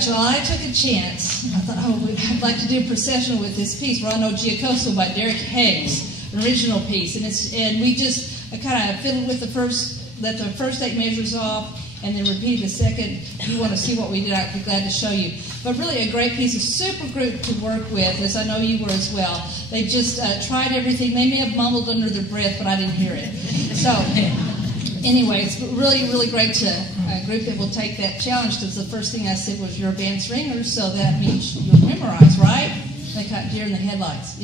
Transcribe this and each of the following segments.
much. Well, I took a chance. I thought, I'd like to do a processional with this piece, Rondo Giacoso by Derek Higgs, an original piece. And we just kind of fiddled with let the first 8 measures off, and then repeated the second. If you want to see what we did, I'd be glad to show you. But really a great piece, a super group to work with, as I know you were as well. They just tried everything. They may have mumbled under their breath, but I didn't hear it. So anyway, it's really, really great to a group that will take that challenge, because the first thing I said was you're advanced ringers, so that means you'll memorize, right? They caught deer in the headlights,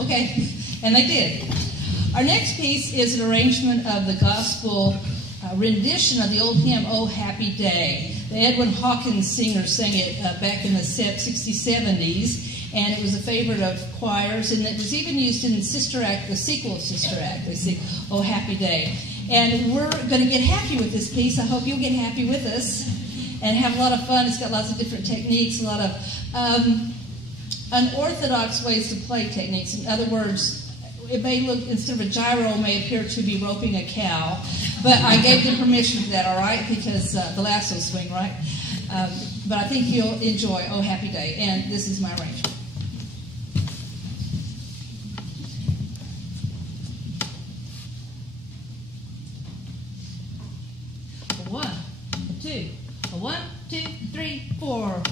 okay, and they did. Our next piece is an arrangement of the gospel rendition of the old hymn, "Oh Happy Day." The Edwin Hawkins singers sang it back in the 60s, 70s, and it was a favorite of choirs, and it was even used in Sister Act, the sequel of Sister Act. They sing, "Oh Happy Day." And we're going to get happy with this piece. I hope you'll get happy with us and have a lot of fun. It's got lots of different techniques, a lot of unorthodox ways to play techniques. In other words, it may look, instead of a gyro, may appear to be roping a cow, but I gave them permission for that, all right, because the lasso swing, right? But I think you'll enjoy "Oh Happy Day," and this is my arrangement. A 1, a 2, a 1, 2, 3, 4.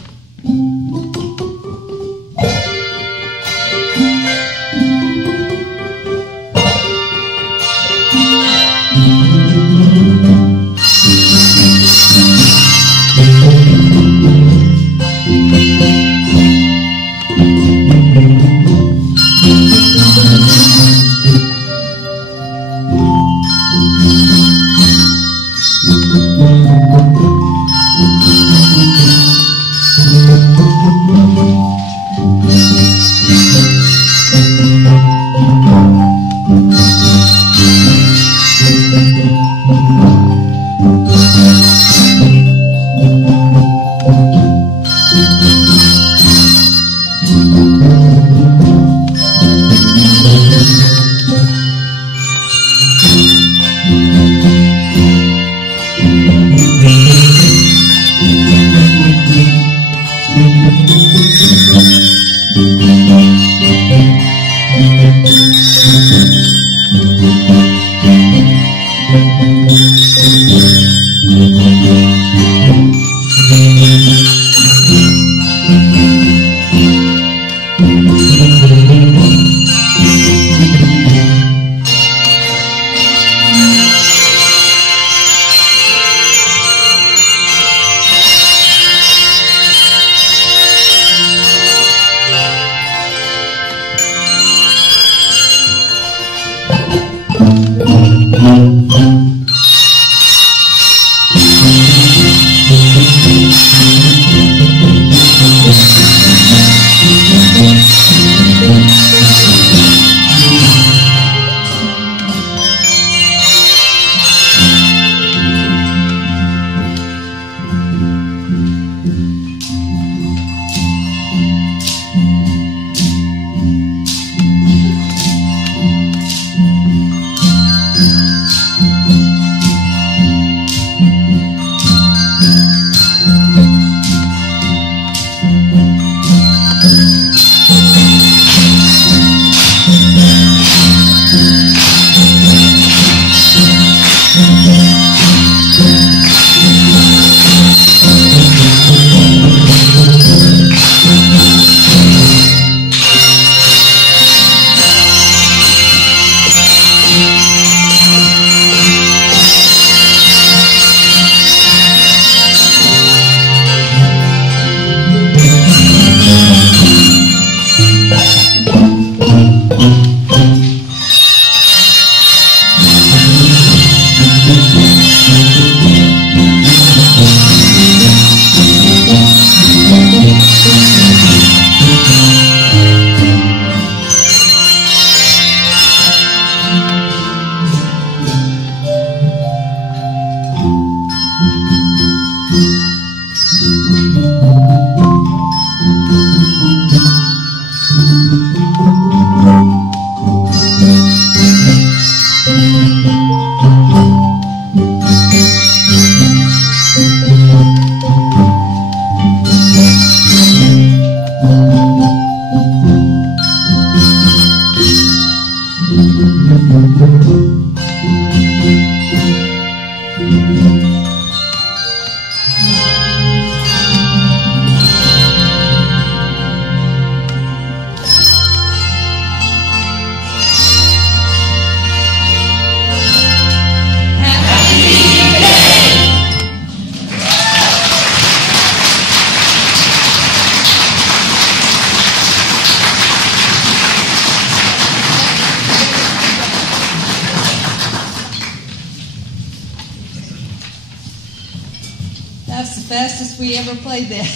Fastest we ever played that.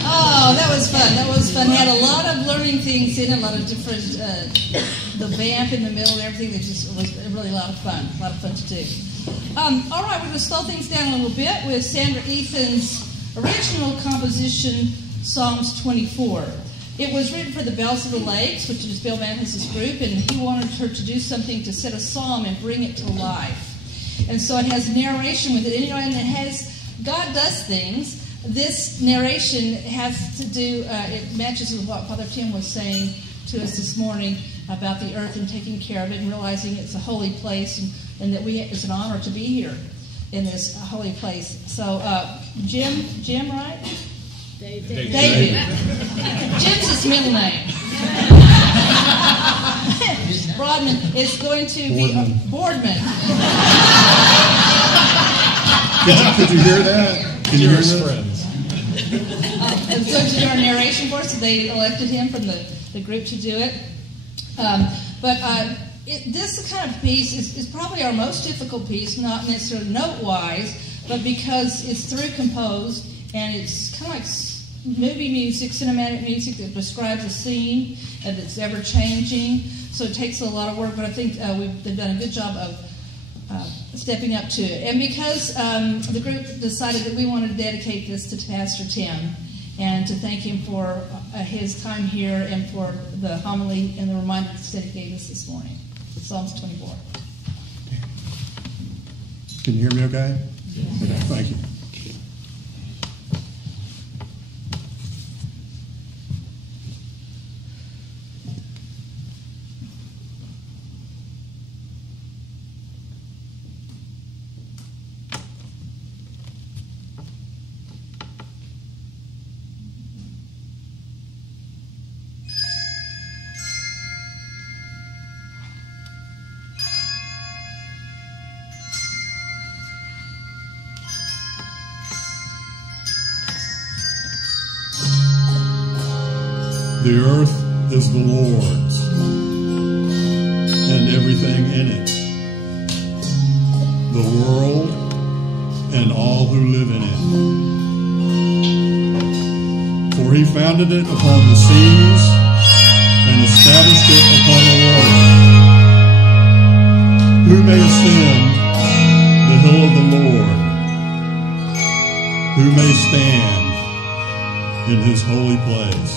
Oh, that was fun. That was fun. Had a lot of learning things in it, a lot of different, the vamp in the middle and everything. That just was really a lot of fun. A lot of fun to do. All right, we're going to slow things down a little bit with Sandra Ethan's original composition, Psalms 24. It was written for the Bells of the Lakes, which is Bill Mathis' group, and he wanted her to do something to set a psalm and bring it to life. And so it has narration with it. And it has, God does things. This narration has to do, it matches with what Father Tim was saying to us this morning about the earth and taking care of it and realizing it's a holy place and that it's an honor to be here in this holy place. So, Jim, right? David. Jim's his middle name. Broadman is going to be Boardman. Could you hear that? Can you hear that? Friends. It's going to do our narration for us, so they elected him from the group to do it. This kind of piece is probably our most difficult piece, not necessarily note-wise, but because it's through composed, and it's kind of like movie music, cinematic music that describes a scene and it's ever-changing. So it takes a lot of work, but I think they've done a good job of stepping up to it. And because the group decided that we wanted to dedicate this to Pastor Tim and to thank him for his time here and for the homily and the reminders that he gave us this morning. Psalms 24. Can you hear me okay? Yes. Okay, thank you. The earth is the Lord's, and everything in it, the world and all who live in it. For he founded it upon the seas and established it upon the water. Who may ascend the hill of the Lord? Who may stand in his holy place?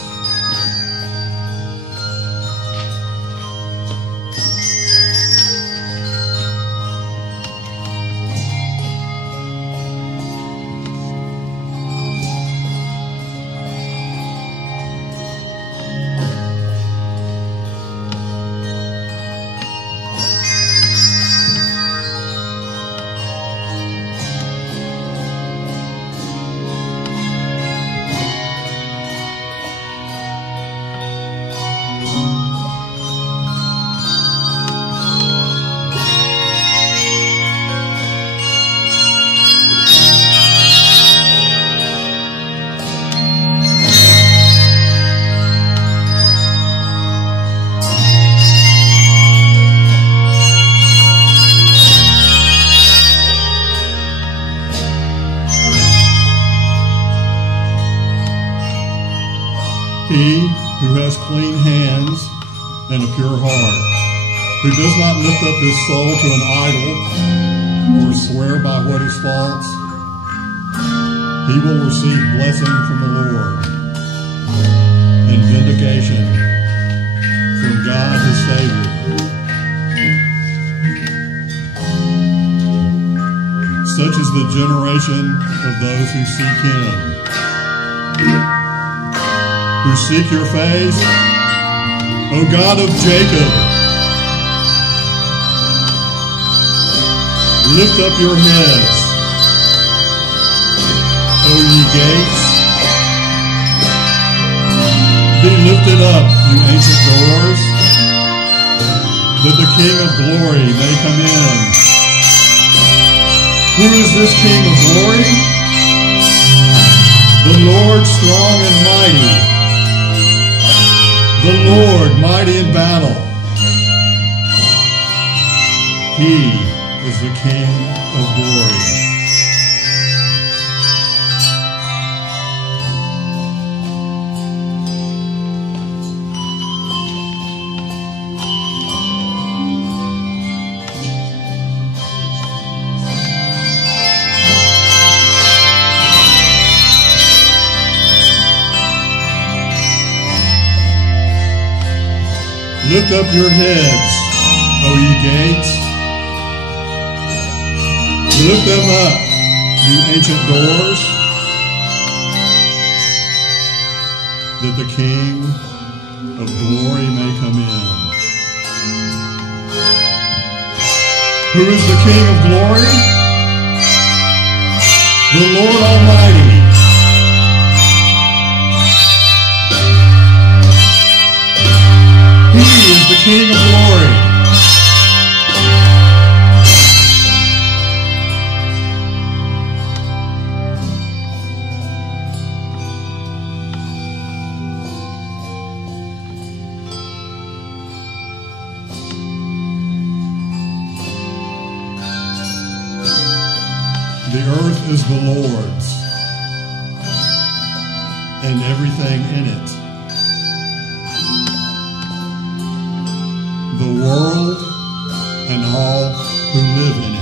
He who has clean hands and a pure heart, who does not lift up his soul to an idol or swear by what is false, he will receive blessing from the Lord and vindication from God his Savior. Such is the generation of those who seek him, who seek your face, O God of Jacob, lift up your heads, O ye gates. Be lifted up, you ancient doors, that the King of glory may come in. Who is this King of glory? The Lord strong and mighty, the Lord mighty in battle. He is the King of glory. Lift up your heads, O ye gates. Lift them up, you ancient doors, that the King of glory may come in. Who is the King of glory? The Lord Almighty. He is the King of glory. The earth is the Lord's, and everything in it. The world and all who live in it.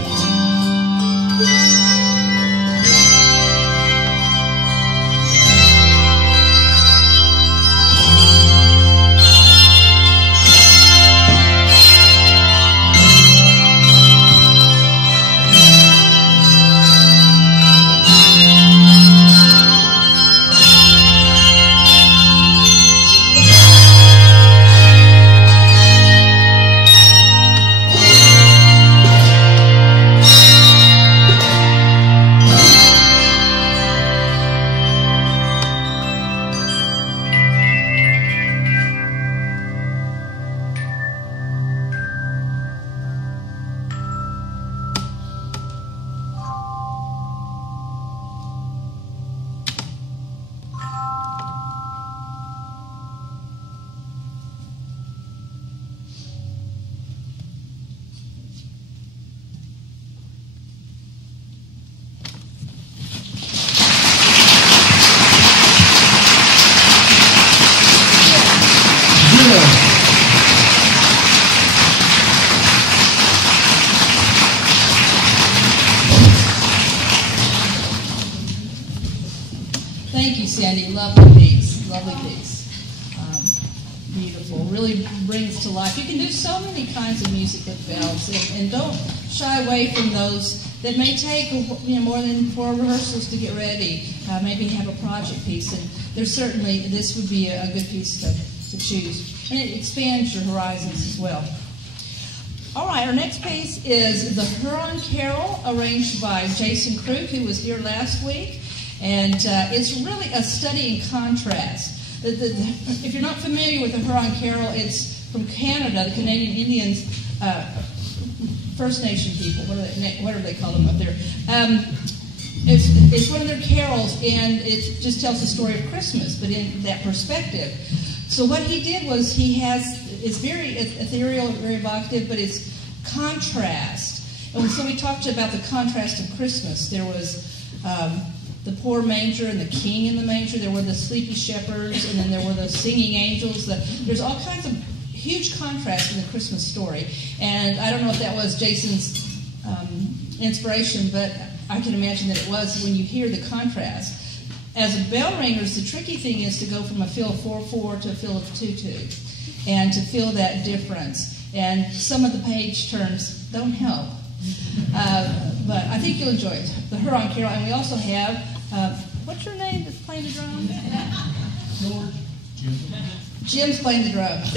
Thank you, Sandy. Lovely piece. Lovely piece. Beautiful. Really brings to life. You can do so many kinds of music with bells, and don't shy away from those that may take more than 4 rehearsals to get ready. Maybe have a project piece, and there's certainly this would be a good piece to choose, and it expands your horizons as well. All right, our next piece is the Huron Carol, arranged by Jason Krug, who was here last week. And it's really a study in contrast. If you're not familiar with the Huron Carol, it's from Canada, the Canadian Indians, First Nation people. What do they call them up there? It's one of their carols, and it just tells the story of Christmas, but in that perspective. So what he did was it's very ethereal, very evocative, but it's contrast. And so we talked about the contrast of Christmas. There was the poor manger and the king in the manger. There were the sleepy shepherds, and then there were the singing angels. There's all kinds of huge contrast in the Christmas story. And I don't know if that was Jason's inspiration, but I can imagine that it was when you hear the contrast. As a bell ringers, the tricky thing is to go from a feel of 4/4 to a feel of 2/2, and to feel that difference. And some of the page turns don't help. But I think you'll enjoy it. The Huron Carol, and we also have, what's your name that's playing the drums? Jim's playing the drums.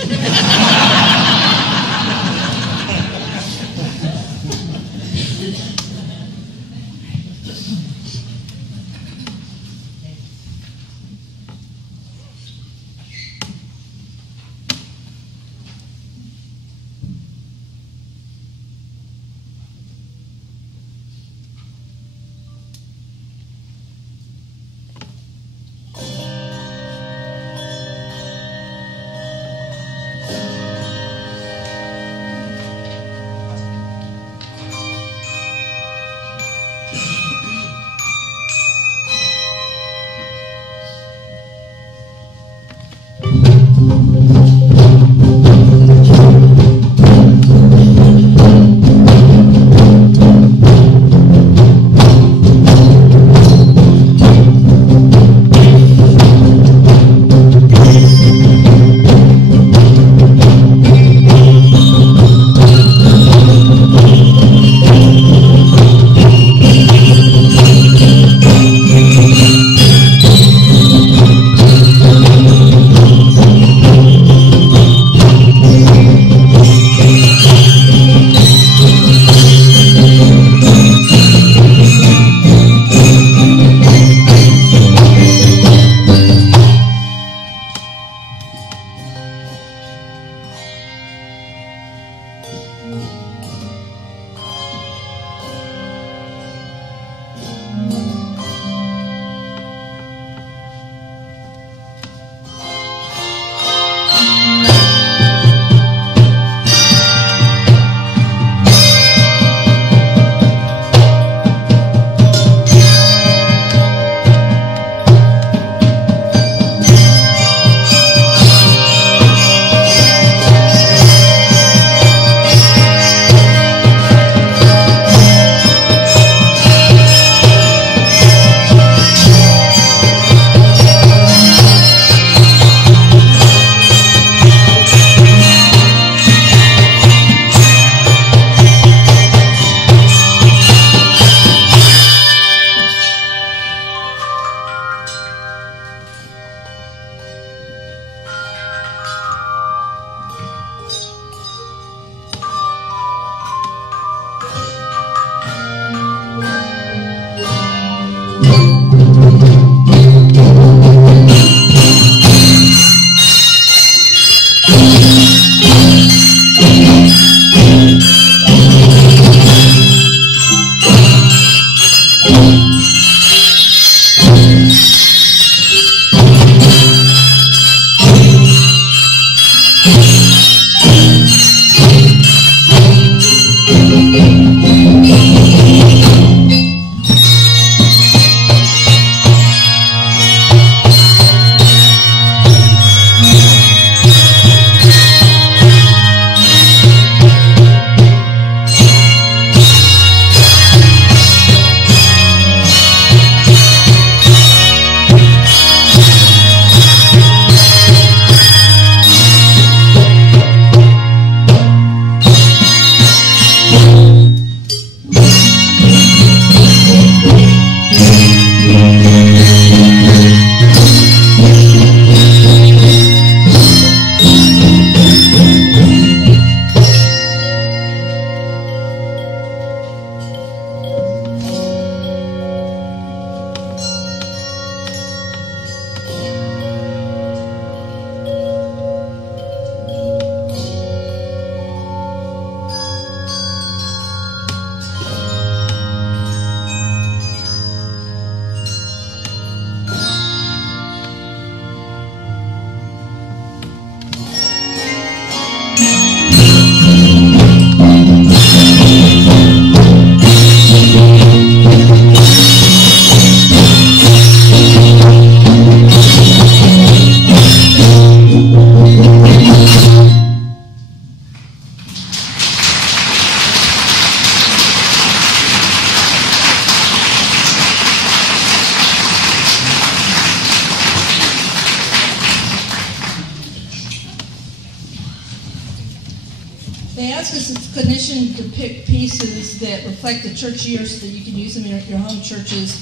They asked us as a clinician to pick pieces that reflect the church year so that you can use them in your home churches.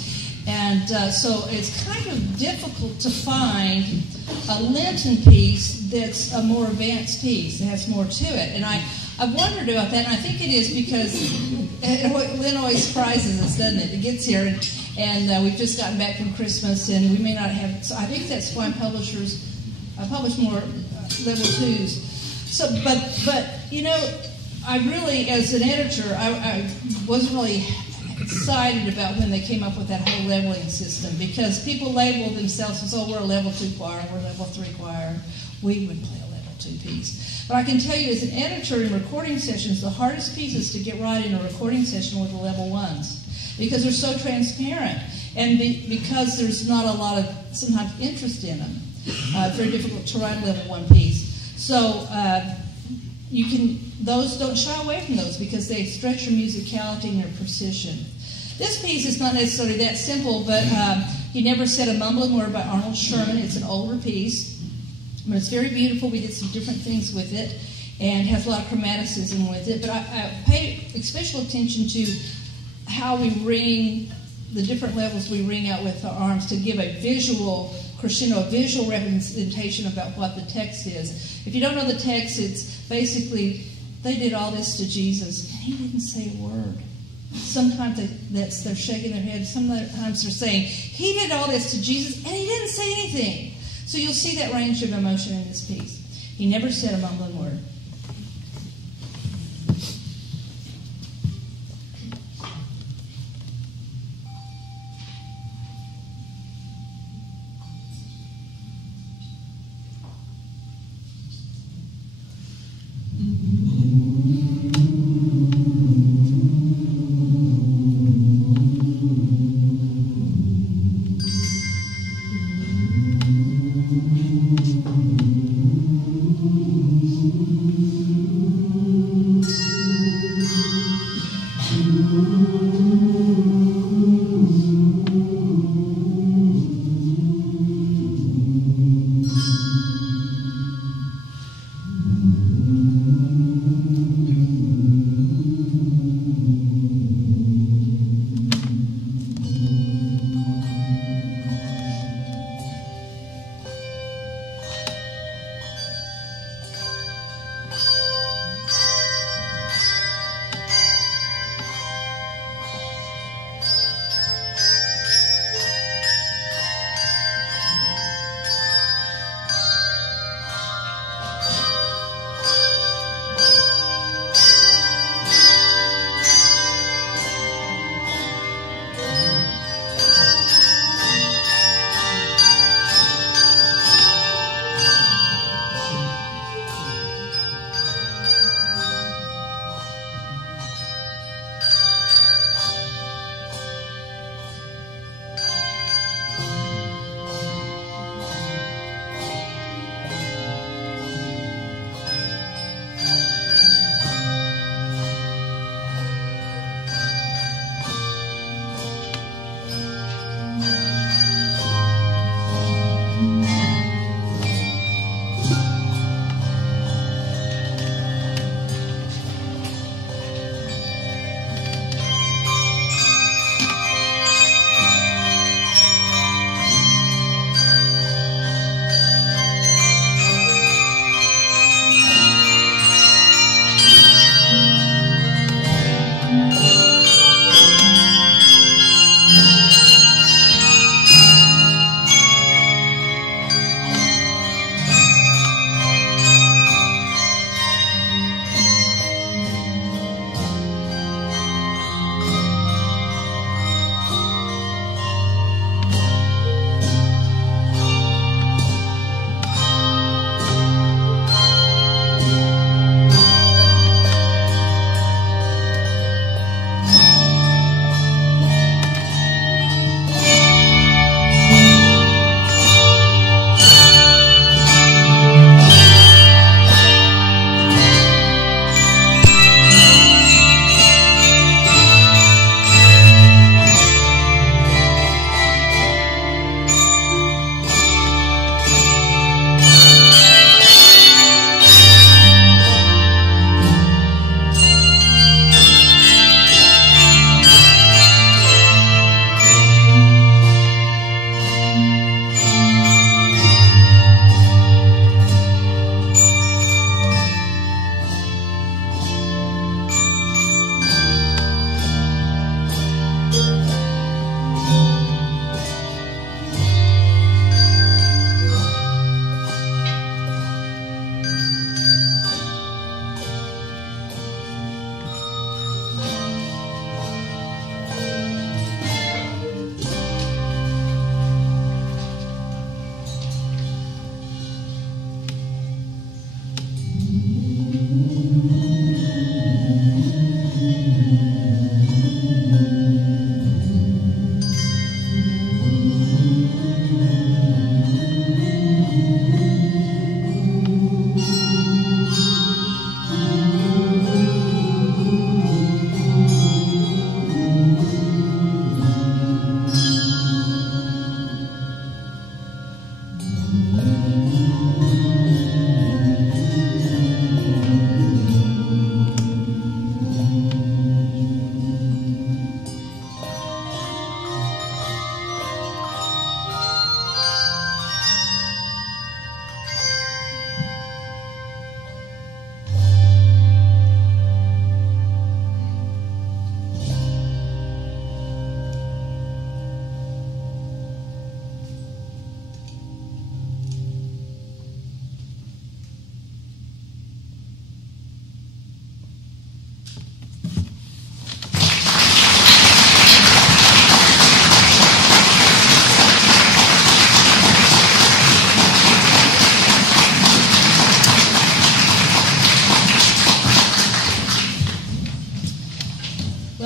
And so it's kind of difficult to find a Lenten piece that's a more advanced piece, that has more to it. And I've wondered about that, and I think it is because Lent always surprises us, doesn't it? It gets here, and we've just gotten back from Christmas, and we may not have. So I think that's why publishers publish more level 2s. So, but you know, I really, as an editor, I wasn't really excited about when they came up with that whole leveling system, because people label themselves as, oh, we're a level 2 choir, we're a level 3 choir. We would play a level 2 piece. But I can tell you, as an editor in recording sessions, the hardest pieces to get right in a recording session were the level 1s, because they're so transparent, and because there's not a lot of sometimes interest in them. It's very difficult to write a level 1 piece. So those don't shy away from those, because they stretch your musicality and your precision. This piece is not necessarily that simple, but He Never Said a Mumbling Word by Arnold Sherman. It's an older piece, but it's very beautiful. We did some different things with it, and has a lot of chromaticism with it. But I pay special attention to how we ring, the different levels we ring out with our arms to give a visual crescendo, a visual representation about what the text is. If you don't know the text, it's basically, they did all this to Jesus, and He didn't say a word. Sometimes they're shaking their head. Sometimes they're saying, He did all this to Jesus, and He didn't say anything. So you'll see that range of emotion in this piece. He never said a mumbling word.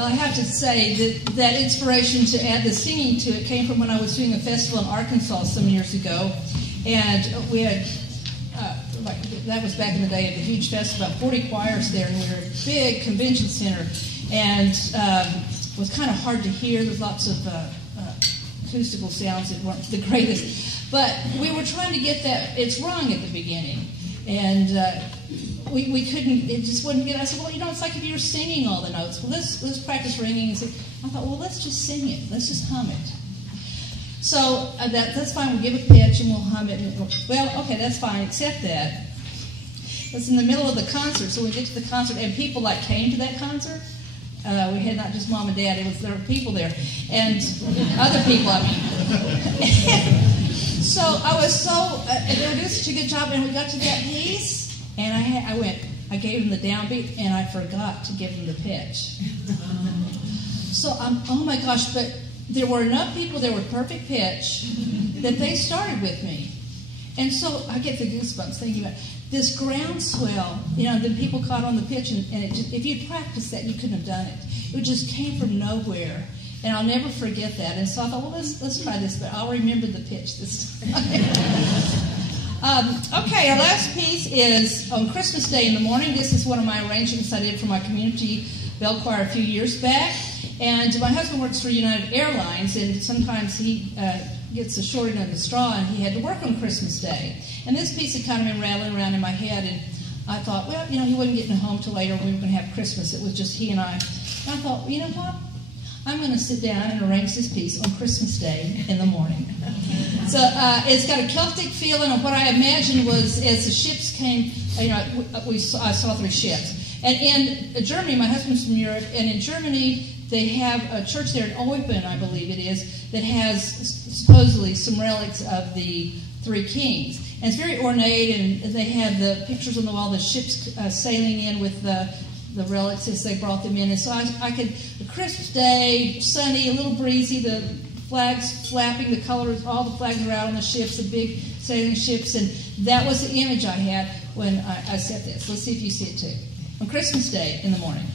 Well, I have to say that inspiration to add the singing to it came from when I was doing a festival in Arkansas some years ago. And we had, that was back in the day of the huge festival, about 40 choirs there, and we were at a big convention center. And it was kind of hard to hear. There was lots of acoustical sounds that weren't the greatest. But we were trying to get that, it's wrong at the beginning. And we couldn't, it just wouldn't get, I said, well, it's like if you were singing all the notes. Well, let's practice ringing. And I thought, well, let's just sing it. Let's just hum it. So that's fine. We'll give a pitch and we'll hum it. Well, okay, that's fine, except that it's in the middle of the concert. So we get to the concert, and people came to that concert. We had not just mom and dad. There were people there, and other people. I mean, so I was they were doing such a good job, and we got to that piece, and I gave them the downbeat, and I forgot to give them the pitch. So oh my gosh, but there were enough people there with perfect pitch that they started with me. And so I get the goosebumps thinking about this groundswell. The people caught on the pitch, and if you'd practiced that, you couldn't have done it. It just came from nowhere. And I'll never forget that. And so I thought, well, let's try this, but I'll remember the pitch this time. Okay, our last piece is on Christmas Day in the morning. This is one of my arrangements I did for my community bell choir a few years back. And my husband works for United Airlines, and sometimes he gets the short end of the straw, and he had to work on Christmas Day. And this piece had kind of been rattling around in my head, and I thought, well, he wasn't getting home till later when we were going to have Christmas. It was just he and I. And I thought, well, you know what? I'm going to sit down and arrange this piece on Christmas Day in the morning. So it's got a Celtic feeling, and what I imagined was as the ships came, I saw 3 ships. And in Germany, my husband's from Europe, and in Germany, they have a church there in Eupen, I believe it is, that has supposedly some relics of the 3 kings. And it's very ornate, and they have the pictures on the wall, the ships sailing in with the relics as they brought them in. And so I could, a crisp day, sunny, a little breezy, the flags flapping, the colors, all the flags are out on the ships, the big sailing ships, and that was the image I had when I set this. Let's see if you see it too. On Christmas Day in the morning.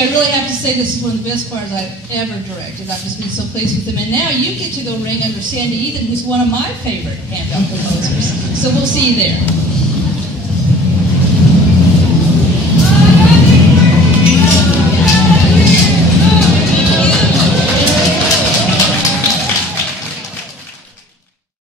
I really have to say this is one of the best choirs I've ever directed. I've just been so pleased with them. And now you get to go ring under Sandy Ethan, who's one of my favorite Handbell composers. So we'll see you there.